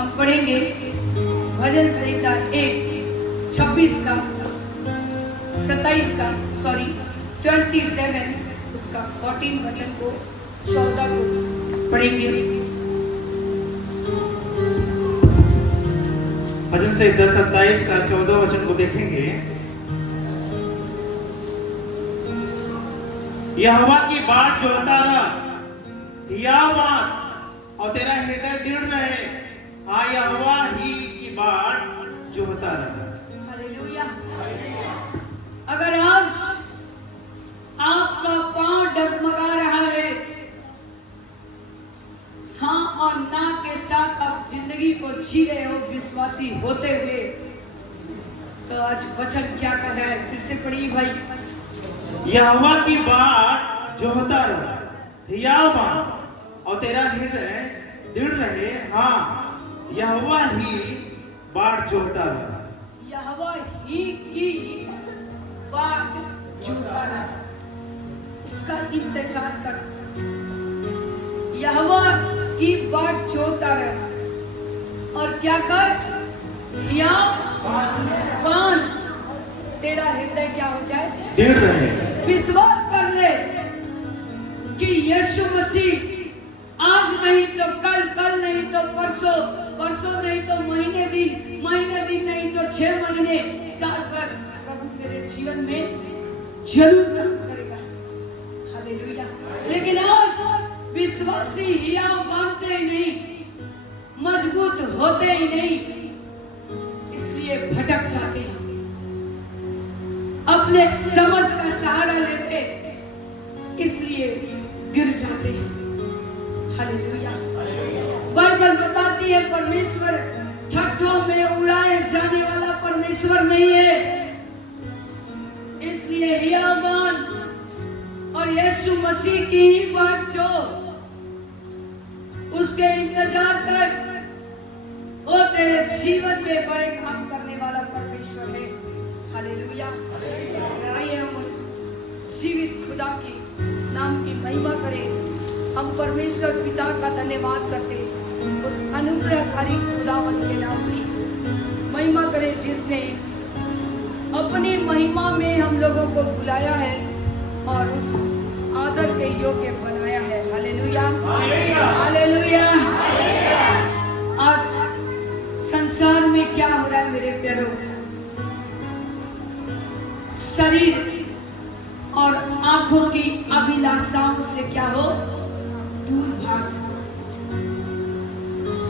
हम पढ़ेंगे भजन संहिता 1:26 का 27 का 27 उसका 14 वचन को 14 को पढ़ेंगे। भजन संहिता 27 का 14 वचन को देखेंगे। यहोवा की बाट जोहता रह, हियाव बात और तेरा हृदय दृढ़ रहे। हाँ, यहोवा ही की बाट जोहता रह। हालेलुया। अगर आज आपका पांव डगमगा रहा है, हाँ और ना के साथ आप जिंदगी को जी रहे हो विश्वासी होते हुए, तो आज वचन क्या कह रहा है? फिर से पढ़िए भाई। यहोवा की बाट जोहता रह, हियाव बात और तेरा हृदय दृढ़ रहे। हाँ, यहोवा ही बाट जोहता रह। यहोवा ही की बाट जोहता रह, उसका इंतजार कर। यहोवा की बाट जोहता रह और क्या कर? बांध, तेरा हृदय क्या हो जाए? दृढ़ रहे। विश्वास कर ले कि यीशु मसीह आज नहीं तो कल, कल नहीं तो परसों, परसों नहीं तो महीने दिन नहीं तो 6 महीने, साल भर प्रभु मेरे जीवन में जरूर काम करेगा। हालेलुया। लेकिन आज विश्वासी हियाव बांधते ही नहीं, मजबूत होते ही नहीं, इसलिए भटक जाते हैं, अपने समझ का सहारा लेते, इसलिए गिर जाते हैं। हालेलुया। बाइबल बताती है परमेश्वर ठट्ठों में उड़ाए जाने वाला परमेश्वर नहीं है। इसलिए हियावान और यीशु मसीह की ही बात जो, उसके इंतजार कर, वो तेरे जीवन में बड़े काम करने वाला परमेश्वर है। हालेलुया। आइए हम उस जीवित खुदा की नाम की महिमा करें। हम परमेश्वर पिता का धन्यवाद करते, उस अनुग्रहकारी खुदावन के नाम की महिमा करें जिसने अपनी महिमा में हम लोगों को बुलाया है और उस आदर के योग्य बनाया है। Hallelujah, hallelujah. आज संसार में क्या हो रहा है मेरे प्यारों? शरीर और आंखों की अभिलाषाओं से क्या हो? दूर भाग।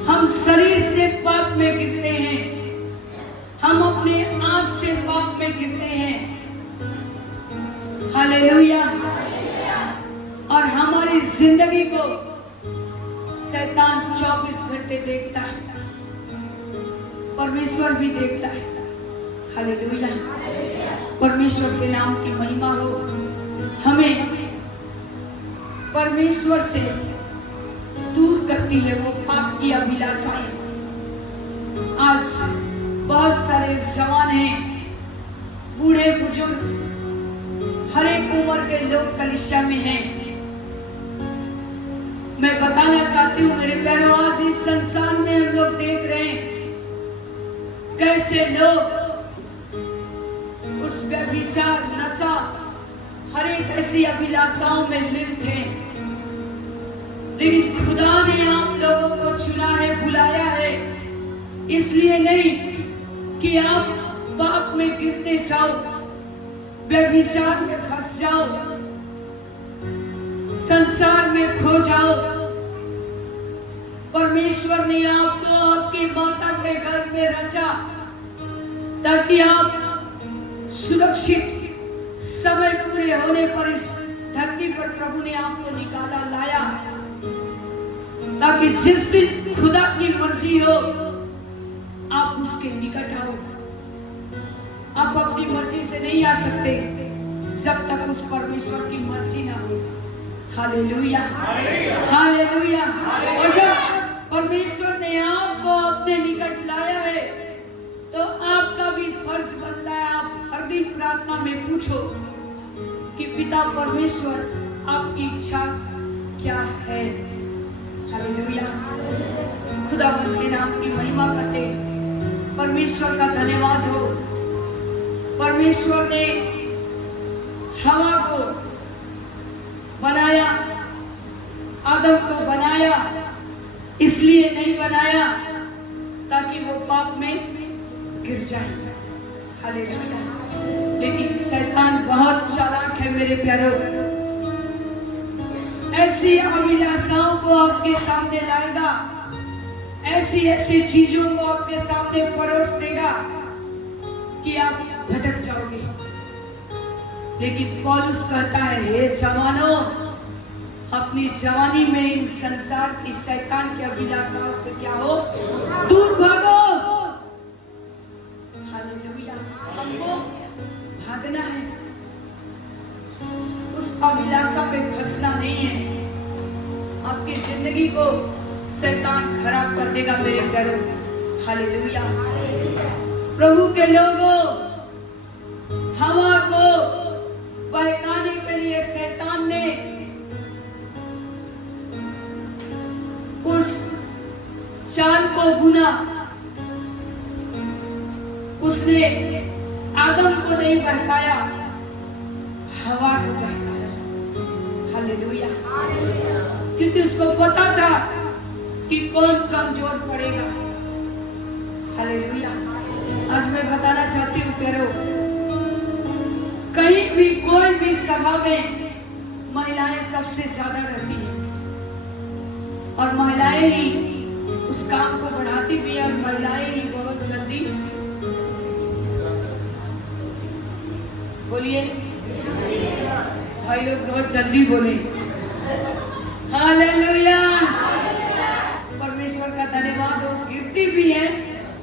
हम शरीर से पाप में गिरते हैं, हम अपने आंख से पाप में गिरते हैं। हालेलुया। और हमारी जिंदगी को शैतान 24 घंटे देखता है, परमेश्वर भी देखता है। हालेलुया। परमेश्वर के नाम की महिमा हो। हमें परमेश्वर से दूर करती है वो पाप की अभिलाषाएं। आज बहुत सारे जवान हैं, बूढ़े बुजुर्ग, हर एक उम्र के लोग कलीसिया में हैं। मैं बताना चाहती हूँ मेरे प्यारों, आज इस संसार में हम लोग देख रहे हैं कैसे लोग उस व्यभिचार, नशा, हर एक ऐसी अभिलाषाओं में लिप्त हैं। लेकिन खुदा ने आप लोगों को चुना है, बुलाया है, इसलिए नहीं कि आप पाप में गिरते जाओ, व्यभिचार में फंस जाओ, संसार में खो जाओ। परमेश्वर ने आपको आपकी माता के गर्भ में रचा ताकि आप सुरक्षित समय पूरे होने पर इस धरती पर प्रभु ने आपको निकाला, लाया, ताकि जिस दिन खुदा की मर्जी हो आप उसके निकट आओ। आप अपनी मर्जी से नहीं आ सकते जब तक उस परमेश्वर की मर्जी ना हो। Hallelujah, hallelujah. और जब परमेश्वर ने आपको अपने निकट लाया है तो आपका भी फर्ज बनता है, आप हर दिन प्रार्थना में पूछो कि पिता परमेश्वर आपकी इच्छा क्या है। हालेलुया। खुदा के नाम की महिमा करते परमेश्वर का धन्यवाद हो। परमेश्वर ने हवा को बनाया, आदम को बनाया, इसलिए नहीं बनाया ताकि वो पाप में गिर जाए। हालेलुया। लेकिन शैतान बहुत चालाक है मेरे प्यारों, ऐसी अभिलाषाओं को आपके सामने लाएगा, ऐसी ऐसी चीजों को आपके सामने परोस देगा कि आप भटक जाओगे। लेकिन पौलुस कहता है, हे जवानों, अपनी जवानी में इन संसार की शैतान की अभिलाषाओं से क्या हो, दूर भागो। हालेलुया। हमको भागना है, उस अभिलाषा पे फंसना नहीं है। आपकी जिंदगी को शैतान खराब कर देगा मेरे प्यारों। हालेलुया। प्रभु के लोगों, हवा को बहकाने के लिए शैतान ने उस चाल को बुना। उसने आदम को नहीं बहकाया, हवा को बहकाया। हालेलुया। क्योंकि उसको पता था कि कौन कमजोर पड़ेगा। हालेलुया। आज मैं बताना चाहती हूँ प्यारों, कहीं भी कोई भी सभा में महिलाएं सबसे ज्यादा रहती हैं और महिलाएं ही उस काम को बढ़ाती भी है और महिलाएं ही बहुत जल्दी, बोलिए भाई लोग, बहुत जल्दी बोले। हालेलुया। परमेश्वर का धन्यवाद हो, गिरती भी है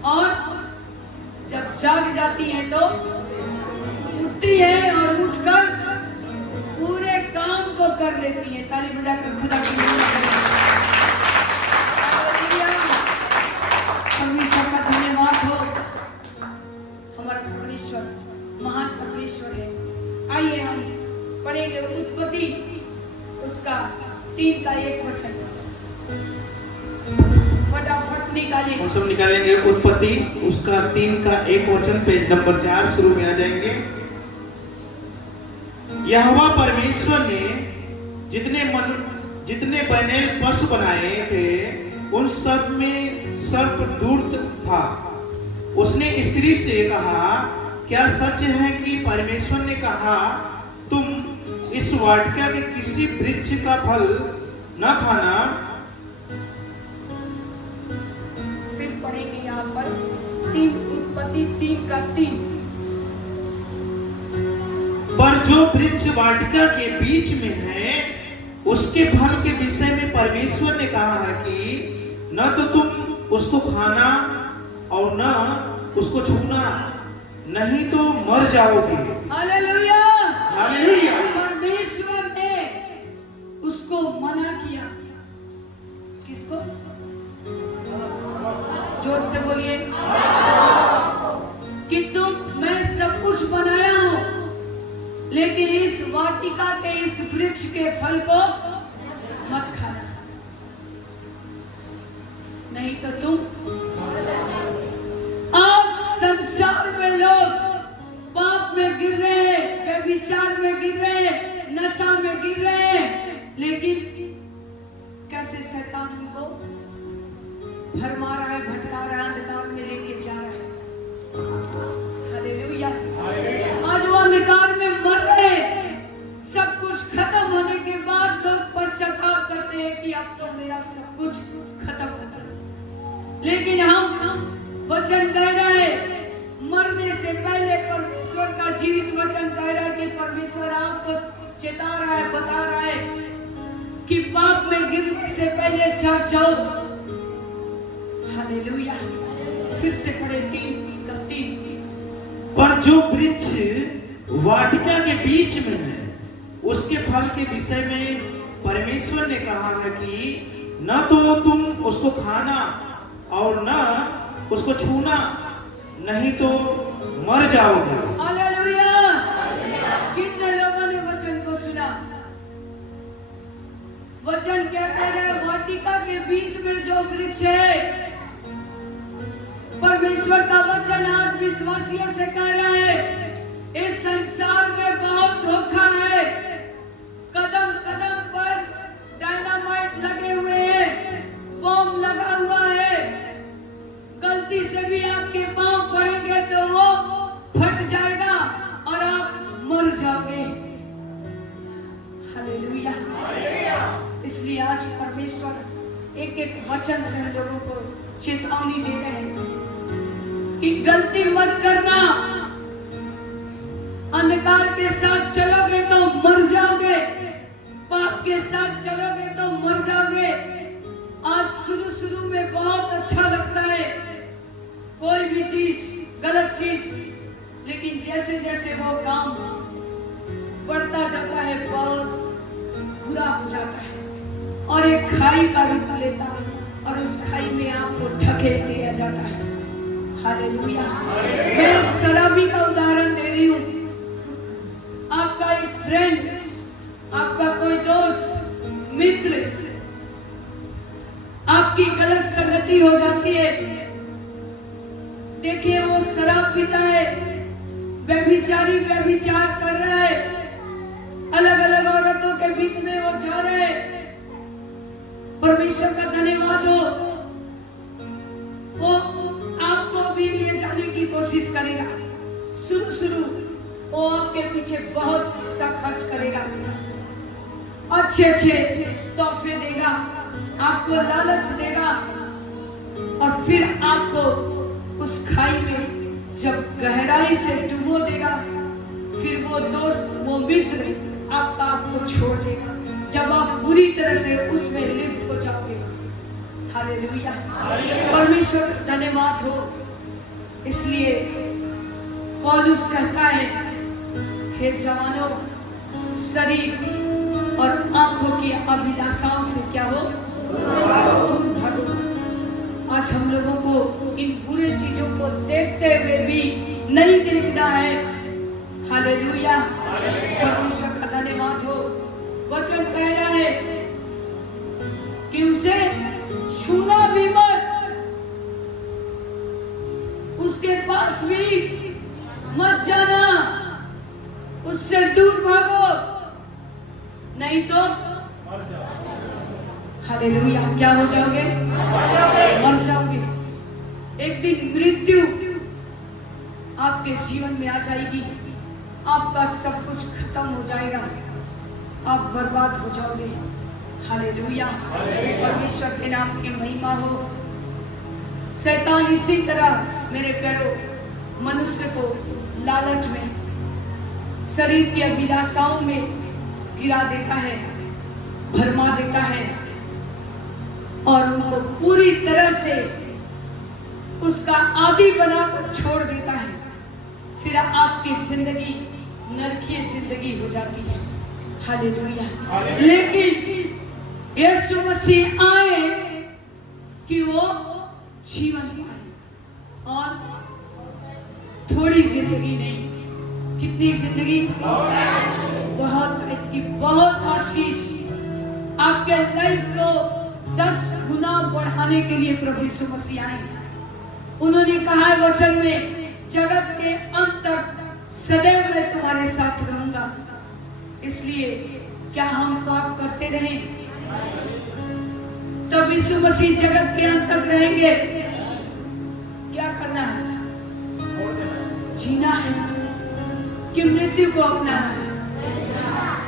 और जब जाग जाती है तो उठती है और उठकर पूरे काम को कर लेती है। ताली बजाकर खुदा की महिमा करें। परमेश्वर का धन्यवाद हो। हमारा परमेश्वर महान परमेश्वर है। आइए हम पढ़ेंगे उत्पत्ति उसका 3 का 1 वचन। फटाफट निकालिए। हम सब निकालेंगे उत्पत्ति उसका 3 का 1 वचन, पेज नंबर 4 शुरू में आ जाएंगे। यहोवा परमेश्वर ने जितने बनेल पशु बनाए थे उन सब में सर्प दूत था। उसने स्त्री से कहा, क्या सच है कि परमेश्वर ने कहा तुम इस वाटिका के किसी वृक्ष का फल न खाना? फिर पढ़ेंगे यहाँ पर उत्पत्ति 3 का 3। पर जो वृक्ष वाटिका के बीच में है उसके फल के विषय में परमेश्वर ने कहा है कि न तो तुम उसको खाना और न उसको छूना, नहीं तो मर जाओगे। हालेलुया। हालेलुया। परमेश्वर ने उसको मना किया। किसको? जोर से बोलिए कि मैं सब कुछ बनाया हूं, लेकिन इस वाटिका के इस वृक्ष के फल को मत खाना, नहीं तो तुम। आज संसार में लोग पाप में गिर रहे हैं, व्यभिचार में गिर रहे हैं, नशा में गिर रहे हैं, लेकिन कैसे शैतान उनको भरमा रहा है, भटका रहा है, अंधकार में लेके जा रहा है। हालेलुया। आज वो अंधकार में मर रहे हैं। सब कुछ खत्म होने के बाद लोग पश्चाताप करते हैं कि अब तो मेरा सब कुछ खत्म हो गया। लेकिन हम वचन कह रहा है, मरने से पहले परमेश्वर का जीवित वचन कह रहा है कि परमेश्वर आपको चेता रहा है, बता रहा है कि पाप में गिरने से पहले जाग जाओ। हालेलुया। फिर से पढ़े 3 का 3। पर जो वृक्ष वाटिका के बीच में है उसके फल के विषय में परमेश्वर ने कहा है कि न तो तुम उसको खाना और न उसको छूना, नहीं तो मर जाओगे। हालेलुया। कितने लोगों ने वचन को सुना? वचन कहता है वाटिका के बीच में जो वृक्ष है, परमेश्वर का वचन आज विश्वासियों से कह रहा है इस संसार में बहुत धोखा है। कदम कदम पर डायनामाइट लगे हुए हैं, बम लगा हुआ है। गलती से भी आपके पांव पड़ेंगे तो वो फट जाएगा और आप मर जाओगे। हालेलुया। इसलिए आज परमेश्वर एक एक वचन से हम लोगों को चेतावनी दे रहे हैं कि गलती मत करना। अंधकार के साथ चलोगे तो मर जाओगे, पाप के साथ चलोगे तो मर जाओगे। आज शुरू में बहुत अच्छा लगता है कोई भी चीज, गलत चीज, लेकिन जैसे जैसे वो काम बढ़ता जाता है बहुत बुरा हो जाता है और एक खाई का रूप लेता है और उस खाई में आपको ढकेल दिया जाता है। हालेलुया। मैं एक शराबी का उदाहरण दे रही हूँ। आपका एक फ्रेंड, आपका कोई दोस्त, मित्र, आपकी गलत संगति हो जाती है। देखिए वो शराब पीता है, व्यभिचारी व्यभिचार कर रहा है, अलग अलग औरतों के बीच में वो जा रहा है। परमेश्वर का धन्यवाद हो, वो आपको भी ले जाने की कोशिश करेगा। शुरू वो आपके पीछे बहुत पैसा खर्च करेगा, अच्छे तोहफे देगा, आपको लालच देगा और फिर आपको उस खाई में जब गहराई से डुबो देगा, फिर वो दोस्त, वो मित्र आपको छोड़ देगा जब आप बुरी तरह से उसमें लिप्त हो जाओगे। हालेलुया। परमेश्वर का धन्यवाद हो। इसलिए पौलुस कहता है हे जवानों, शरीर और आंखों की अभिलाषाओं से क्या हो, दूर भागो। आज हम लोगों को इन बुरे चीजों को देखते हुए भी नहीं देखना है। हालेलुया। परमेश्वर का धन्यवाद हो। वचन कह रहा है कि उसे छूना भी मत, उसके पास भी मत जाना, उससे दूर भागो, नहीं तो हालेलुया क्या हो जाओगे, मर जाओगे। एक दिन मृत्यु आपके जीवन में आ जाएगी, आपका सब कुछ खत्म हो जाएगा, आप बर्बाद हो जाओगे। हालेलुया। परमेश्वर के नाम की महिमा हो। शैतान इसी तरह मेरे प्यारो मनुष्य को लालच में, शरीर की अभिलाषाओं में गिरा देता है, भरमा देता है और उनको पूरी तरह से उसका आदी बनाकर छोड़ देता है। फिर आपकी जिंदगी नरकीय जिंदगी हो जाती है। हालेलुया। लेकिन यीशु मसीह आए कि वो जीवन पाए और थोड़ी जिंदगी नहीं, कितनी जिंदगी, बहुत आशीष आपके लाइफ को 10 गुना बढ़ाने के लिए प्रभु यीशु मसीह आए। उन्होंने कहा वचन में, जगत के अंत तक सदैव मैं तुम्हारे साथ रहूंगा। इसलिए क्या हम पाप करते रहें तब यीशु मसीह जगत के अंत तक रहेंगे? क्या करना है? जीना है कि मृत्यु को अपनाना है।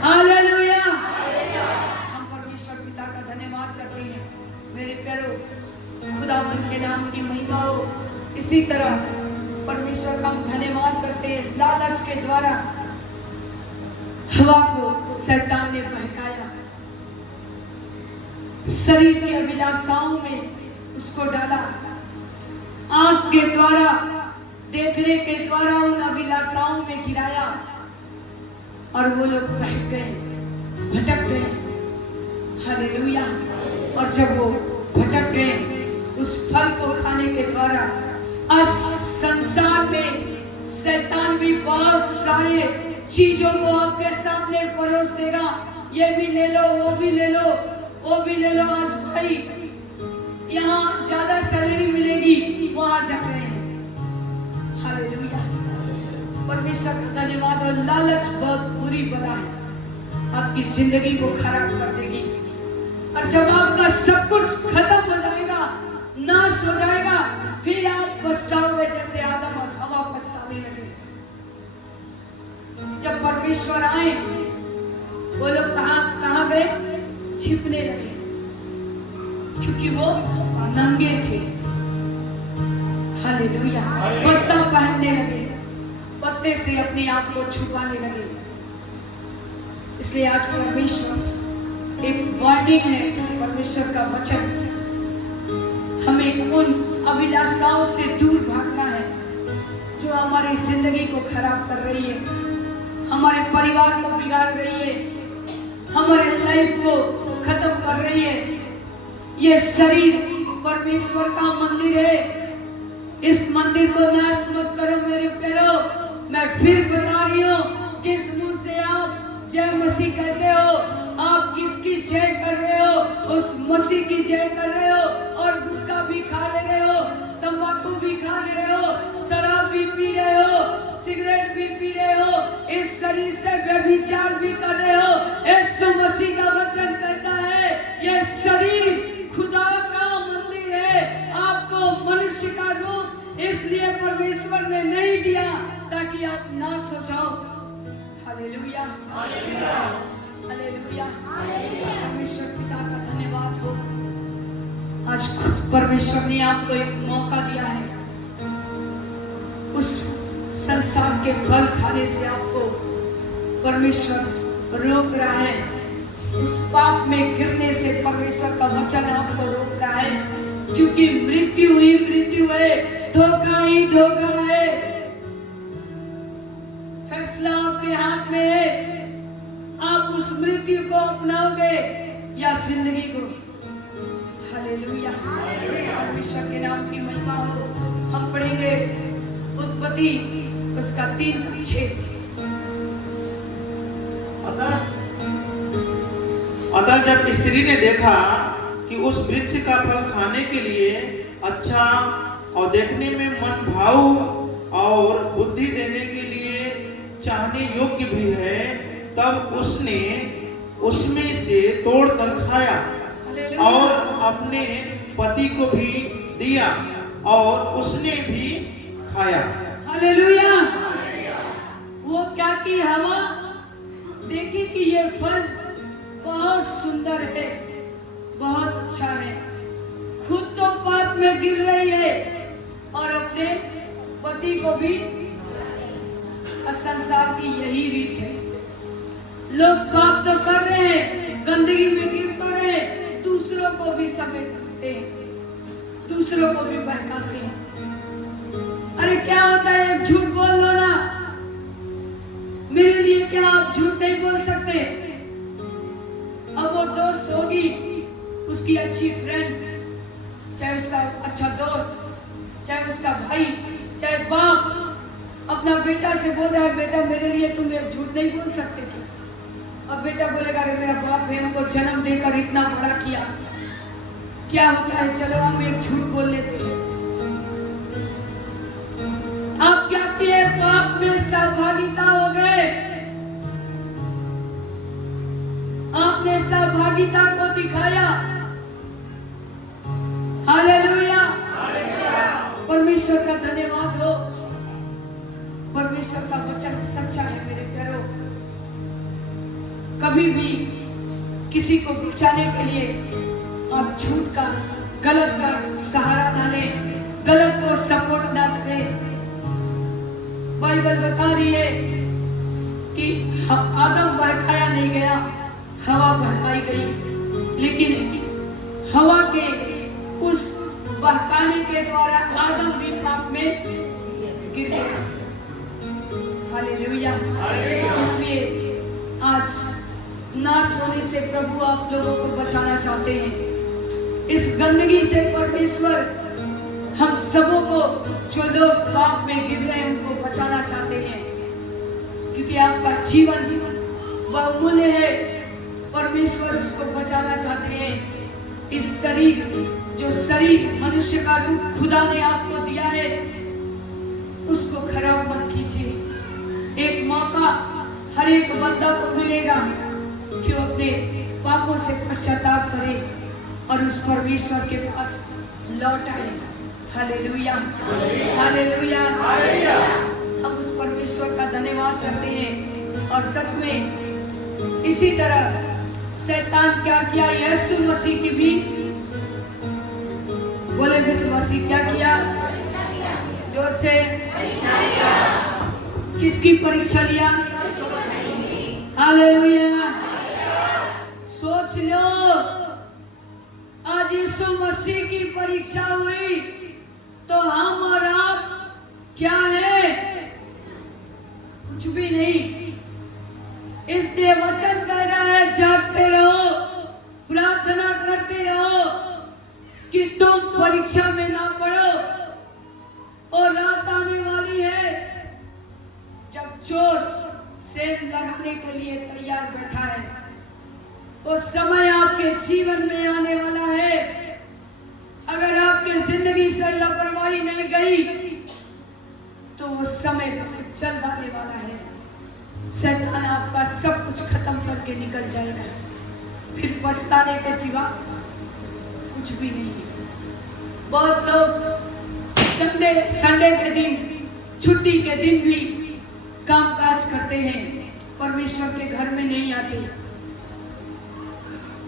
हालेलुया। हम परमेश्वर पिता का धन्यवाद करते हैं। मेरे प्यारो, खुदावंद के नाम की महिमा हो। इसी तरह परमेश्वर का हम धन्यवाद करते हैं। लालच के द्वारा हवा को शैतान ने बहकाया, शरीर की अभिलाषाओं में उसको डाला, आंख के द्वारा, देखने के द्वारा उन अभिलाषाओं में गिराया और वो लोग बहक गए, भटक गए। हालेलुया। और जब वो भटक गए, उस फल को खाने के द्वारा आज संसार में शैतान भी बहुत सारे चीजों को आपके सामने परोस देगा। ये भी ले लो, वो भी ले लो, वो भी ले लो आज भाई, यहाँ ज्यादा सैलरी मिलेगी, वहां जा रहे हैं। हालेलुया, परमेश्वर का धन्यवाद हो। लालच बहुत बुरी बला है, आपकी जिंदगी को खराब कर देगी। और जब आपका सब कुछ खत्म हो जाएगा, नाश हो जाएगा, फिर आप पछताओगे जैसे आदम और हवा पछताने लगे। जब परमेश्वर आए, वो लोग कहां गए? छिपने लगे, क्योंकि वो नंगे थे। हालेलुया, पत्ता पहनने लगे, पत्ते से अपने आप को छुपाने लगे। इसलिए आज परमेश्वर एक वार्निंग है, परमेश्वर का वचन, हमें उन अभिलाषाओं से दूर भागना है जो हमारी जिंदगी को खराब कर रही है, हमारे परिवार को बिगाड़ रही है, हमारे लाइफ को खत्म कर रही है। ये शरीर परमेश्वर का मंदिर है, इस मंदिर को नाश मत करो मेरे प्यारो। मैं फिर बता रही हूँ, जिस मुंह से आप जय मसीह कहते हो, आप किसकी जय कर रहे हो? उस मसीह की जय कर रहे हो। और गुटखा भी खा ले रहे हो, तंबाकू भी खा ले रहे हो, शराब भी पी रहे हो, सिगरेट भी पी रहे हो, इस शरीर से व्यभिचार भी कर रहे हो। यीशु मसीह का वचन कहता है, यह शरीर खुदा का मंदिर है, आपको मनुष्य का रूप इसलिए परमेश्वर ने नहीं दिया ताकि आप नाश हो जाओ। हालेलुया, हालेलुया, परमेश्वर पिता का धन्यवाद हो। आज परमेश्वर ने आपको एक मौका दिया है, उस संसार के फल खाने से आपको परमेश्वर रोक रहा है, उस पाप में गिरने से परमेश्वर का वचन आपको रोक रहा है, क्योंकि मृत्यु ही मृत्यु है, धोखा ही धोखा है। फैसला आपके हाथ में है, आप उस मृत्यु को अपनाओगे या जिंदगी को। हालेलुया, परमेश्वर के नाम की महिमा हो। हम पढ़ेंगे उत्पत्ति उसका 3:6। अतः जब स्त्री ने देखा कि उस वृक्ष का फल खाने के लिए अच्छा और देखने में मन भाऊ और बुद्धि देने के लिए चाहने योग्य भी है, तब उसने उसमें से तोड़कर खाया और अपने पति को भी दिया और उसने भी खाया। हालेलुया। वो क्या की हवा देखी कि ये फल बहुत सुंदर है, बहुत अच्छा है, खुद तो पाप में गिर रही है और अपने पति को भी। संसार की यही रीत है, लोग पाप तो कर रहे हैं, गंदगी में गिर तो रहे हैं, दूसरों को भी समेटते हैं, दूसरों को भी बहकाते हैं। अरे क्या होता है, झूठ बोल लो ना, मेरे लिए क्या आप झूठ नहीं बोल सकते? अब वो दोस्त होगी, उसकी अच्छी फ्रेंड, चाहे उसका अच्छा दोस्त, चाहे उसका भाई, चाहे बाप अपना बेटा से बोल रहा है, बेटा मेरे लिए तुम एक झूठ नहीं बोल सकते थे। अब बेटा बोलेगा, अरे मेरा बाप है, हमको जन्म देकर इतना बड़ा किया। क्या होता है, चलो हम एक झूठ बोल लेते हैं। आप क्या किए, पाप में सहभागिता हो गए, आपने सहभागिता को दिखाया। हालेलुया, परमेश्वर का धन्यवाद हो। परमेश्वर का वचन सच्चा है मेरे प्यारो। कभी भी किसी को बचाने के लिए आप झूठ का, गलत का सहारा ना लें, गलत को सपोर्ट ना करें। बाइबल बता रही है कि आदम बहकाया नहीं गया, हवा बहकाई गई, लेकिन हवा के उस बहकाने के द्वारा आदम भी पाप में गिर गया। हालेलुया। इसलिए आज नाश होने से प्रभु आप लोगों को बचाना चाहते हैं। इस गंदगी से परमेश्वर हम सबों को, जो लोग पाप में गिर रहे हैं, उनको बचाना चाहते हैं, क्योंकि आपका जीवन बहुमूल्य है। परमेश्वर उसको बचाना चाहते हैं। इस शरीर, जो शरीर मनुष्य का रूप खुदा ने आपको दिया है, उसको खराब मत कीजिए। एक मौका हर एक बंदा को मिलेगा कि वो अपने पापों से पश्चाताप करे और उस परमेश्वर के पास लौट आए। Hallelujah, hallelujah. हम उस परमेश्वर का धन्यवाद करते हैं। और सच में इसी तरह शैतान क्या किया, यीशु मसीह की भी, बोले यीशु मसीह क्या किया, जोर से, किसकी परीक्षा लिया? हालेलुया। सोच लो, आज यीशु मसीह की परीक्षा हुई तो हम और आप क्या है? कुछ भी नहीं। इसलिए वचन कह रहा है, जागते रहो, प्रार्थना करते रहो कि तुम परीक्षा में ना पड़ो। और रात आने वाली है जब चोर सेल लगाने के लिए तैयार बैठा है। वो समय आपके जीवन में आने वाला है। अगर आपकी जिंदगी से लापरवाही नहीं गई तो वो समय बहुत जल्द आने वाला है। शैतान आपका सब कुछ खत्म करके निकल जाएगा, फिर पछताने के सिवा कुछ भी नहीं। बहुत लोग संडे के दिन, छुट्टी के दिन भी कामकाज करते हैं, परमेश्वर के घर में नहीं आते।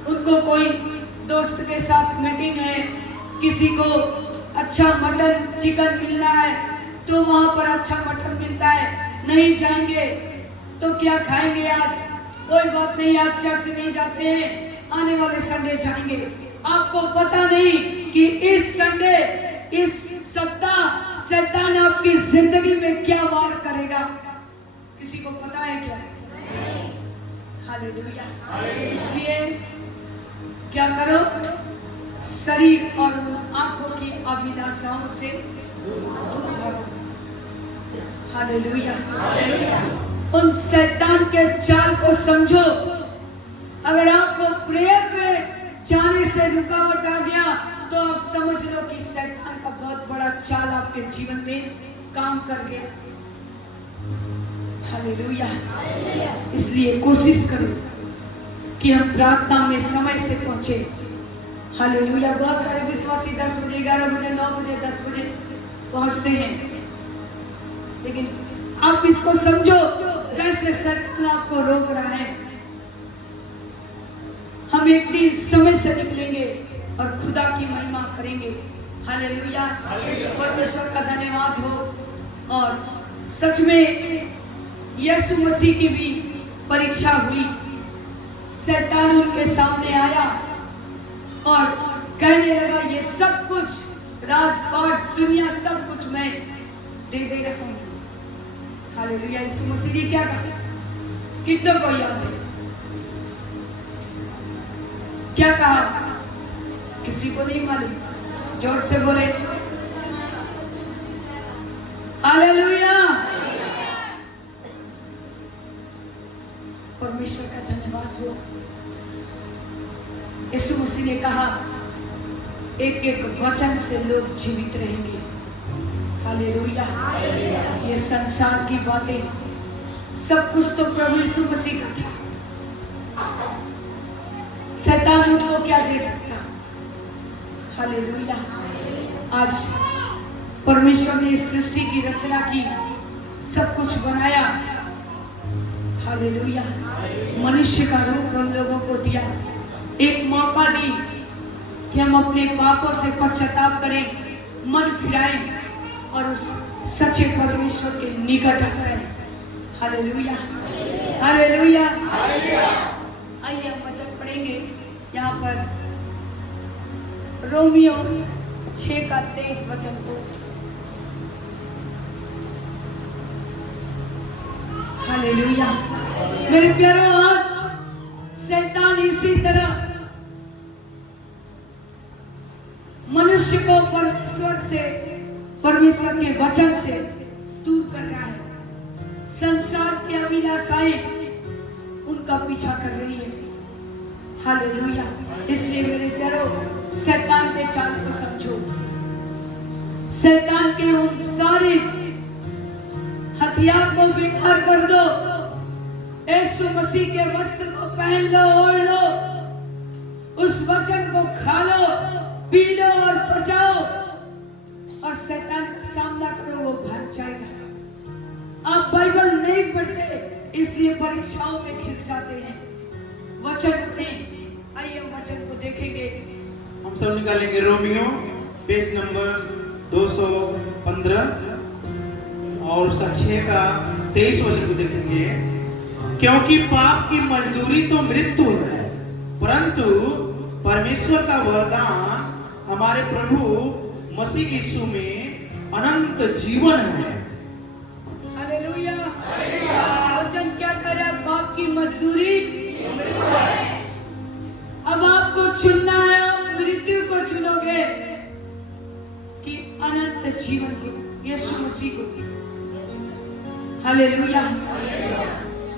उनको कोई दोस्त के साथ मीटिंग है, किसी को अच्छा मटन चिकन मिलना है तो वहां पर अच्छा मटन मिलता है, नहीं जाएंगे तो क्या खाएंगे आज? कोई बात नहीं, आज चर्च नहीं जाते हैं, आने वाले संडे जाएंगे। आपको पता नहीं कि इस संडे, इस सप्ताह शैतान आपकी जिंदगी में क्या वार करेगा। किसी को पता है क्या? हालेलुया। इसलिए क्या करो? शरीर और आंखों की अभिलाषाओं से दूर रहो। हालेलुया। उन शैतान के चाल को समझो। अगर आपको प्रेयर में जाने से रुकावट आ गया तो आप समझ लो कि शैतान का बहुत बड़ा चाल आपके जीवन में काम कर गया। हालेलुया। इसलिए कोशिश करो कि हम प्रार्थना में समय से पहुंचे। हालेलुया। बहुत सारे विश्वासी 10 बजे, 11 बजे, 9 बजे, 10 बजे पहुंचते हैं, लेकिन आप इसको समझो कैसे शैतान आपको रोक रहा है। हम एक दिन समय से निकलेंगे और खुदा की महिमा करेंगे। हालेलुया। परमेश्वर का धन्यवाद हो। और सच में यीशु मसीह की भी परीक्षा हुई। शैतान उनके सामने आया और कहने लगा, ये सब कुछ राजपाट दुनिया सब कुछ मैं दे रहा हूं। हालेलुया। यीशु मसीह ने क्या कहा? कितनों को याद है? क्या कहा? किसी को नहीं मालूम? जोर से बोले हालेलुया। परमेश्वर का धन्यवाद हो। यीशु मसीह ने कहा, एक एक वचन से लोग जीवित रहेंगे। हालेलुया। ये संसार की बातें सब कुछ तो प्रभु यीशु मसीह का था। शैतान उनको क्या दे सकता? हालेलुया। आज परमेश्वर ने इस सृष्टि की रचना की, सब कुछ बनाया। हालेलुया। मनुष्य का रूप हम लोगों को दिया, एक मौका दी कि हम अपने पापों से पश्चाताप करें, मन फिराएं और उस सच्चे परमेश्वर के निकट आ जाएं। Hallelujah, hallelujah. आइए हम वचन पढ़ेंगे यहाँ पर रोमियो 6:23 वचन को। हालेलुया। मेरे प्यारे, आज शैतान इसी तरह मनुष्य को परमेश्वर के वचन से दूर कर रहा है। संसार की अभिलाषाएं उनका पीछा कर रही है। हालेलुया। इसलिए मेरे प्यारो, शैतान के चाल को समझो, शैतान के उन सारे हथियार को बेकार कर दो। यीशु मसीह के वस्त्र को पहन लो, ओढ़ लो, उस वचन को खा लो, पी लो और बचाओ, और शैतान का सामना करो, वो भाग जाएगा। आप बाइबल नहीं पढ़ते इसलिए परीक्षाओं में घिर जाते हैं। वचन उठें, आइए हम वचन को देखेंगे। हम सब निकालेंगे रोमियो पेज नंबर 215 और उसका 6 का 23 वचन को देखेंगे। क्योंकि पाप की मजदूरी तो मृत्यु है, परंतु परमेश्वर का वरदान हमारे प्रभु मसीह यीशु में अनंत जीवन है। हालेलुया। वचन क्या कह रहा है? पाप की मजदूरी मृत्यु है। अब आपको चुनना है, आप मृत्यु को चुनोगे कि अनंत जीवन को, यीशु मसीह को। हालेलुया।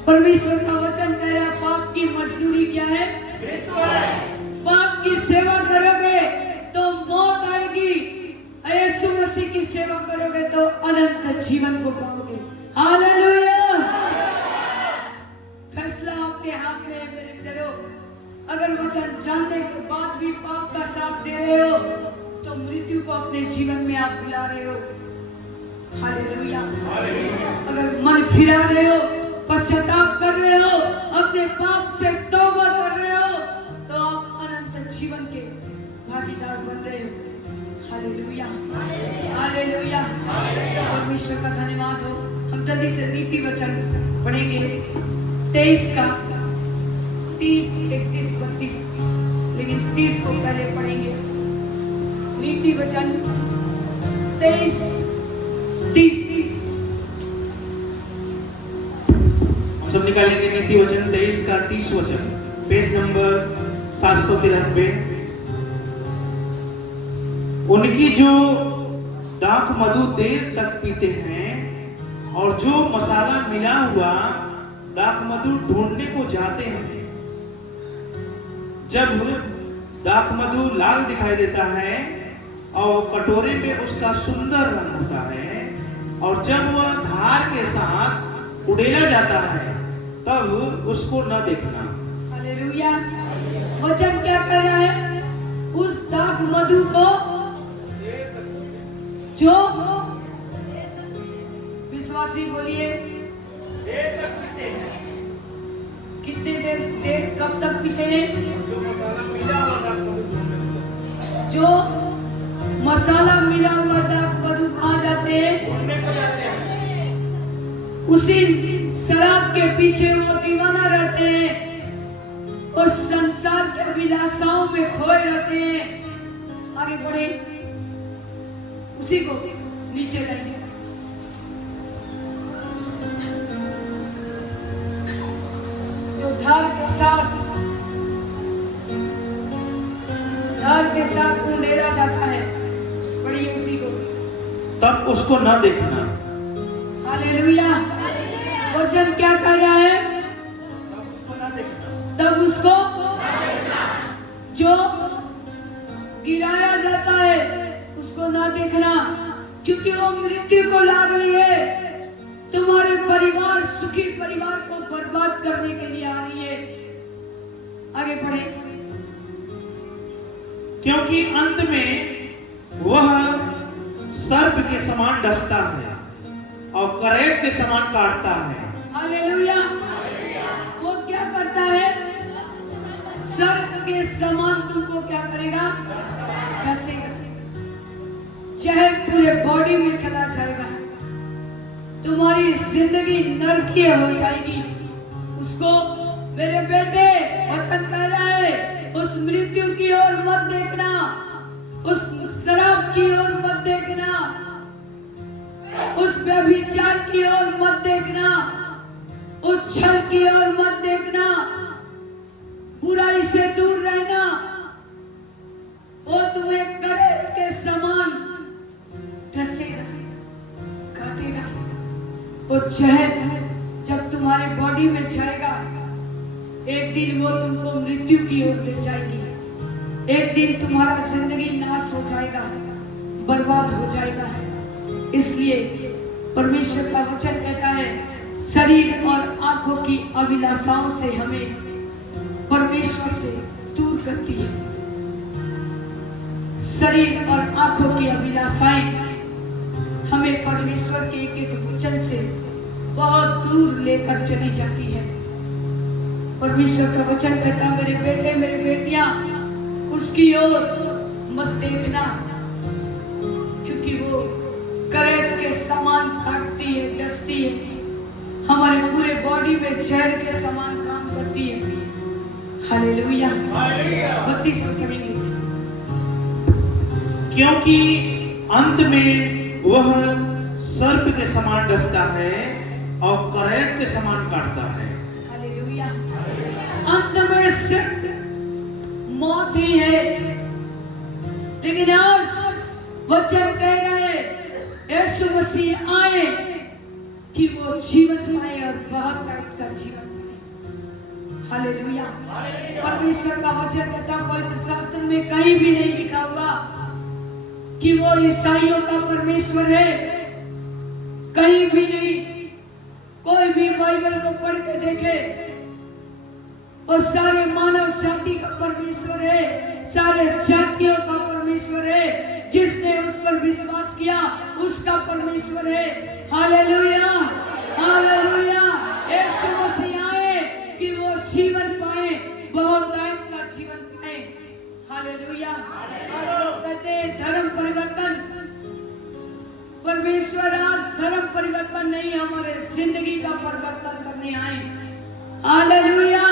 परमेश्वर का वचन कह रहा है पाप की मजदूरी क्या है? मृत्यु है। पाप की सेवा करोगे तो मौत आएगी, यीशु मसीह की सेवा करोगे तो अनंत जीवन को पाओगे। हालेलुया। फैसला आपके हाथ में है मेरे प्यारो। अगर वचन जानने के बाद भी पाप का साथ दे रहे हो तो मृत्यु को अपने जीवन में आप बुला रहे हो। हालेलुया। अगर मन फिरा रहे हो, पश्चाताप कर रहे हो, अपने पाप से तौबा कर रहे हो, तो आप अनंत जीवन के भागीदार बन रहे हो। हालेलुया। हालेलुया। परमेश्वर का धन्यवाद हो। हम जल्दी से नीति वचन पढ़ेंगे 23 का 30, 31, 32, लेकिन 30 को पहले पढ़ेंगे। नीति वचन 23, 30। हम सब निकालेंगे नीति वचन 23 का 30 वचन, पेज नंबर 793। उनकी जो दाख मधु देर तक पीते हैं और जो मसाला मिला हुआ दाख मधु ढूंढने को जाते हैं, जब दाख मधु लाल दिखाई देता है और कटोरे में उसका सुंदर रंग होता है, और जब वह धार के साथ उड़ेला जाता है तब उसको न देखना। हालेलुया। वचन क्या कह रहा है? उस दाख मधु को जो विश्वासी बोलिए देर तक पीते हैं। कितने देर कब तक पीते हैं? जो मसाला मिला हुआ दाख मधु ढूंढने को जाते हैं। जो मसाला मिला हुआ दाख मधु कहाँ जाते हैं? ढूंढने को जाते हैं। उसी शराब के पीछे वो दीवाना रहते हैं, उस संसार के अभिलाषाओं में खोए रहते हैं। आगे बढ़े, उसी को नीचे लाइए। जो धार के साथ उंडेला जाता है, पढ़िए उसी को। तब उसको न देखना। हालेलुया। वचन क्या कह रहा है? तब उसको न देखना। तब उसको जो गिराया जाता है उसको ना देखना, क्योंकि वो मृत्यु को ला रही है। तुम्हारे परिवार, सुखी परिवार को बर्बाद करने के लिए आ रही है। आगे बढ़े। क्योंकि अंत में वह सर्प के समान डसता है और करेब के समान काटता है। हालेलुया। वो क्या करता है? सर्प के समान तुमको क्या करेगा? डसेगा। जहर पूरे बॉडी में चला जाएगा, तुम्हारी जिंदगी नरकीय हो जाएगी। उसको मेरे बेटे वचन कह रहा है, उस मृत्यु की ओर मत देखना, उस शराब की ओर मत देखना, उस व्यभिचार की ओर मत देखना, उस छल की ओर मत देखना, बुराई से दूर रहना। वो तुम्हें करेब के समान डसेगा, काटेगा। वो जहर जब तुम्हारे बॉडी में जाएगा एक दिन वो तुमको मृत्यु की ओर ले जाएगी। एक दिन तुम्हारा जिंदगी नाश हो जाएगा, बर्बाद हो जाएगा। इसलिए परमेश्वर का वचन कहता है, शरीर और आंखों की अभिलाषाओं से हमें परमेश्वर से दूर करती है। शरीर और आंखों की अभिलाषाएं हमें परमेश्वर के एक एक वचन से बहुत दूर लेकर चली जाती है। परमेश्वर का वचन कहता है, मेरे बेटे मेरे बेटियां उसकी ओर मत देखना, क्योंकि वो करैत के समान काटती है, डसती है, हमारे पूरे बॉडी में जहर के समान काम करती है। हालेलुया। 32 में पढ़ेंगे। क्योंकि अंत में वह सर्प के समान डसता है और करैत के समान काटता है। हालेलुया। अंत में सिर्फ मौत ही है, लेकिन आज वचन कह रहे यीशु मसीह आए कि वो जीवन पाए और बहुत टाइप का जीवन पाए। हालेलुया। परमेश्वर का वचन कहता है, पवित्र शास्त्र में कहीं भी नहीं लिखा हुआ कि वो ईसाइयों का परमेश्वर है, कहीं भी नहीं। कोई भी बाइबल को पढ़ के देखे, और सारे मानव जाति का परमेश्वर है, सारे जातियों का परमेश्वर है। जिसने उस पर विश्वास किया उसका परमेश्वर है। Hallelujah, hallelujah. यीशु मसीह आए कि वो जीवन पाए, बहुत दायक का जीवन पाए। हालेलुया। और लोग कहते हैं धर्म परिवर्तन, परमेश्वर आज धर्म परिवर्तन नहीं, हमारे जिंदगी का परिवर्तन करने आए। हालेलुया।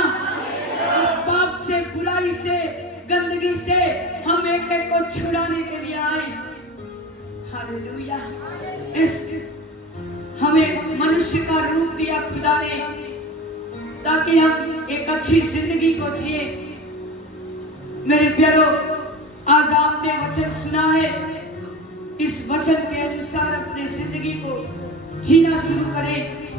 उस पाप से, बुराई से, गंदगी से हम एक एक को छुड़ाने के लिए आए। हालेलुया। इस हमें मनुष्य का रूप दिया खुदा ने, ताकि हम एक अच्छी जिंदगी को जिए। मेरे प्यारो, आज आपने वचन सुना है, इस वचन के अनुसार अपने जिंदगी को जीना शुरू करें।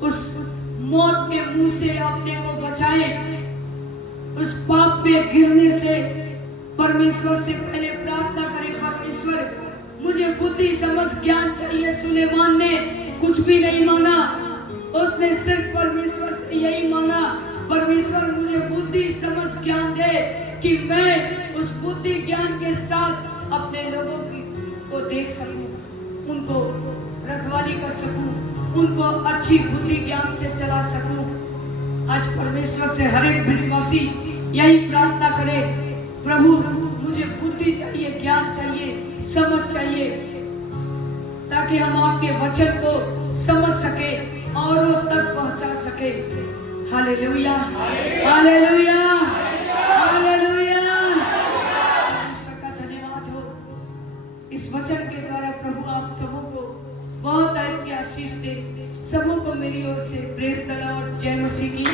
उस मौत के मुंह से अपने को बचाएं। उस पाप में गिरने से परमेश्वर से पहले प्रार्थना करें, परमेश्वर मुझे बुद्धि समझ ज्ञान चाहिए। सुलेमान ने कुछ भी नहीं मांगा, उसने सिर्फ परमेश्वर से यही मांगा, परमेश्वर मुझे बुद्धि समझ ज्ञान दे कि मैं उस बुद्धि ज्ञान के साथ अपने लोगों को देख सकूं, उनको रखवाली कर सकूं, उनको अच्छी बुद्धि ज्ञान से चला सकूं। आज परमेश्वर से हर एक विश्वासी यही प्रार्थना करे, प्रभु मुझे बुद्धि चाहिए, ज्ञान चाहिए, समझ चाहिए, ताकि हम आपके वचन को समझ सके, औरों तक पहुंचा सके। Hallelujah, hallelujah, hallelujah. परमेश्वर का धन्यवाद हो। इस वचन के द्वारा प्रभु आप सबों को बहुत आशीष दे। सबों को मेरी ओर से प्रेज द लॉर्ड, जय मसीह की।